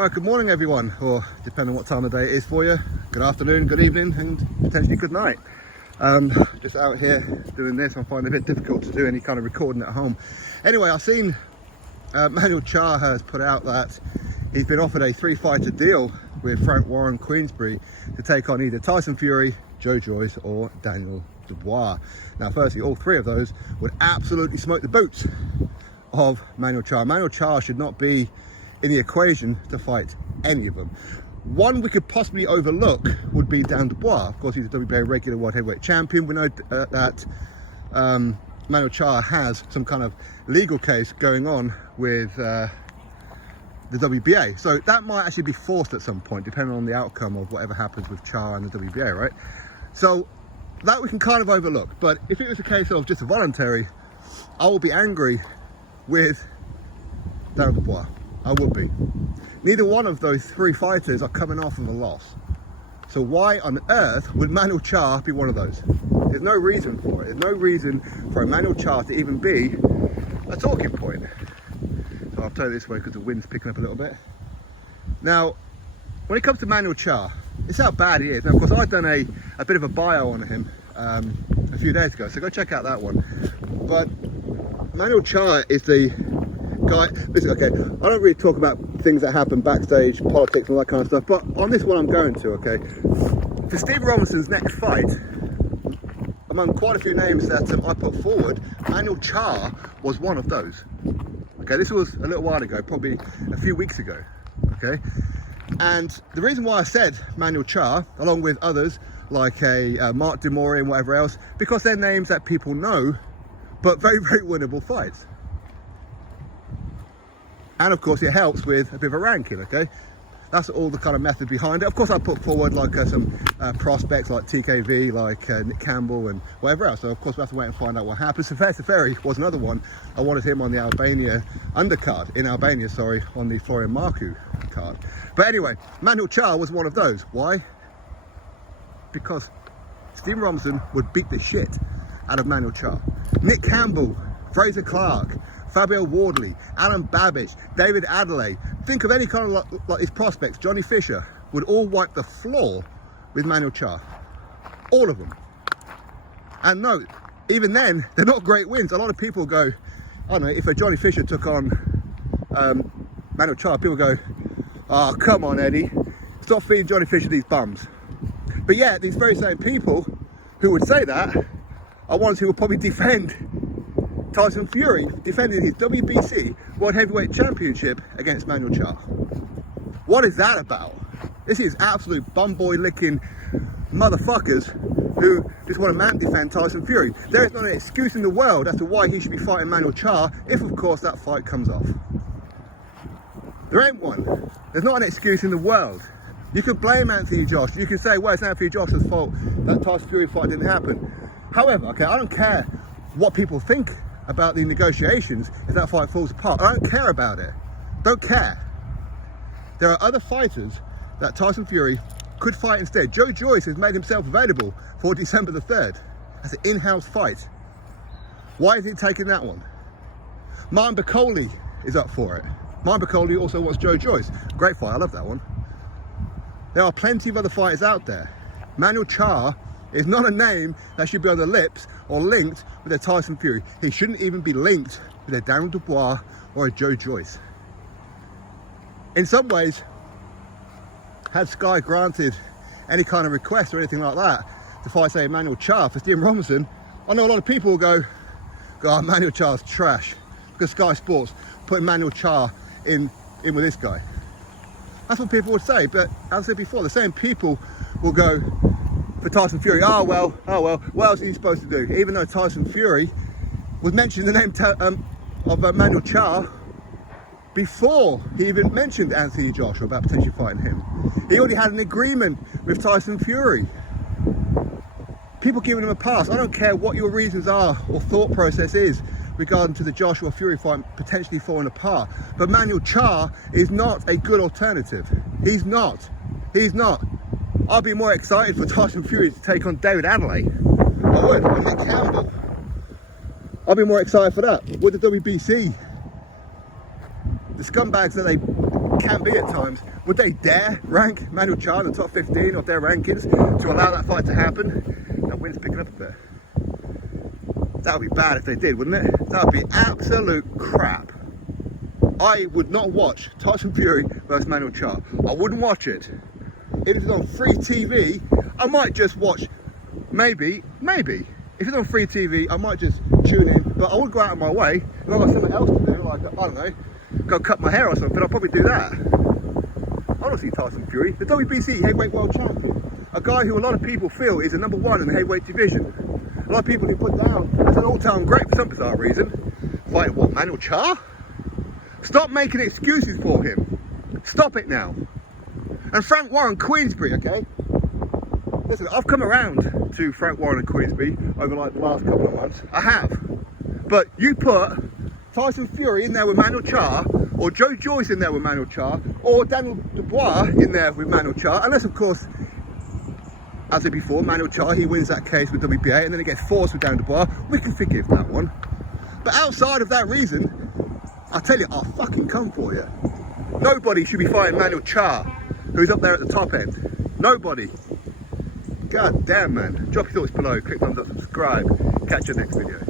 Alright, good morning everyone, or depending on what time of day it is for you, good afternoon, good evening, and potentially good night. Just out here doing this, I'm finding it a bit difficult to do any kind of recording at home. Anyway, I've seen Manuel Charr has put out that he's been offered a 3-fighter deal with Frank Warren Queensberry to take on either Tyson Fury, Joyce or Daniel Dubois. Now firstly, all three of those would absolutely smoke the boots of Manuel Charr. Manuel Charr should not be in the equation to fight any of them. One we could possibly overlook would be Daniel Dubois. Of course, he's a WBA regular world heavyweight champion. We know that Manuel Charr has some kind of legal case going on with the WBA, so that might actually be forced at some point, depending on the outcome of whatever happens with Charr and the WBA, right? So that we can kind of overlook. But if it was a case of just a voluntary, I will be angry with Daniel Dubois. I would be. Neither one of those three fighters are coming off of a loss. So why on earth would Manuel Charr be one of those? There's no reason for it. There's no reason for Manuel Charr to even be a talking point. So I'll turn it this way because the wind's picking up a little bit. Now, when it comes to Manuel Charr, it's how bad he is. Now, of course, I've done a bit of a bio on him a few days ago, so go check out that one. But Manuel Charr is the guy. Listen, okay, I don't really talk about things that happen backstage, politics and all that kind of stuff, but on this one I'm going to, okay? For Steve Robinson's next fight, among quite a few names that I put forward, Manuel Charr was one of those. Okay, this was a little while ago, probably a few weeks ago, okay? And the reason why I said Manuel Charr, along with others like Mark Demore and whatever else, because they're names that people know, but very, very winnable fights. And of course it helps with a bit of a ranking, okay? That's all the kind of method behind it. Of course I put forward like some prospects like TKV, like Nick Campbell and whatever else. So of course we have to wait and find out what happens. Tyson Fury was another one. I wanted him on the Albania undercard, in Albania, sorry, on the Florian Marku card. But anyway, Manuel Charr was one of those. Why? Because Stephen Robinson would beat the shit out of Manuel Charr. Nick Campbell, Fraser Clark, Fabio Wardley, Alan Babish, David Adelaide, think of any kind of like his prospects, Johnny Fisher, would all wipe the floor with Manuel Charr. All of them. And no, even then, they're not great wins. A lot of people go, I don't know, if a Johnny Fisher took on Manuel Charr, people go, oh, come on, Eddie, stop feeding Johnny Fisher these bums. But yet, these very same people who would say that are ones who will probably defend Tyson Fury defending his WBC World Heavyweight Championship against Manuel Charr. What is that about? This is absolute bumboy licking motherfuckers who just want to man defend Tyson Fury. There is not an excuse in the world as to why he should be fighting Manuel Charr if of course that fight comes off. There ain't one. There's not an excuse in the world. You could blame Anthony Josh. You could say, well, it's Anthony Josh's fault that Tyson Fury fight didn't happen. However, okay, I don't care what people think about the negotiations if that fight falls apart. I don't care about it. Don't care. There are other fighters that Tyson Fury could fight instead. Joyce has made himself available for December the 3rd. That's an in-house fight. Why is he taking that one? Martin Bakole is up for it. Martin Bakole also wants Joyce. Great fight, I love that one. There are plenty of other fighters out there. Manuel Charr is not a name that should be on the lips or linked with a Tyson Fury. He shouldn't even be linked with a Daniel Dubois or a Joyce. In some ways, had Sky granted any kind of request or anything like that to fight, say, Manuel Charr for Stephen Robinson, I know a lot of people will go, oh, Manuel Charr's trash, because Sky Sports putting Manuel Charr in with this guy. That's what people would say, but as I said before, the same people will go for Tyson Fury, oh well, what else is he supposed to do? Even though Tyson Fury was mentioning the name of Manuel Charr before he even mentioned Anthony Joshua about potentially fighting him. He already had an agreement with Tyson Fury. People giving him a pass. I don't care what your reasons are or thought process is regarding to the Joshua Fury fight potentially falling apart, but Manuel Charr is not a good alternative. He's not. I'd be more excited for Tyson Fury to take on David Adelaide. I would, or Nick Campbell. I'd be more excited for that. With the WBC, the scumbags that they can be at times. Would they dare rank Manuel Charr in the top 15 of their rankings to allow that fight to happen? That wind's picking up a bit. That would be bad if they did, wouldn't it? That would be absolute crap. I would not watch Tyson Fury versus Manuel Charr. I wouldn't watch it. If it's on free TV, I might just watch, maybe. If it's on free TV, I might just tune in, but I would go out of my way. If I've got something else to do, like, I don't know, go cut my hair or something, I'll probably do that. I want to see Tyson Fury, the WBC heavyweight world champion. A guy who a lot of people feel is the #1 in the heavyweight division. A lot of people who put down as an all-time great for some bizarre reason. Fighting what, Manuel Charr? Stop making excuses for him. Stop it now. And Frank Warren Queensbury, okay? Listen, I've come around to Frank Warren and Queensbury over like the last couple of months. I have. But you put Tyson Fury in there with Manuel Charr, or Joyce in there with Manuel Charr, or Daniel Dubois in there with Manuel Charr, unless of course, as I said before, Manuel Charr, he wins that case with WBA and then he gets forced with Daniel Dubois, we can forgive that one. But outside of that reason, I tell you, I'll fucking come for you. Nobody should be fighting Manuel Charr, who's up there at the top end. Nobody. God damn, man. Drop your thoughts below, click thumbs up, subscribe. Catch you next video.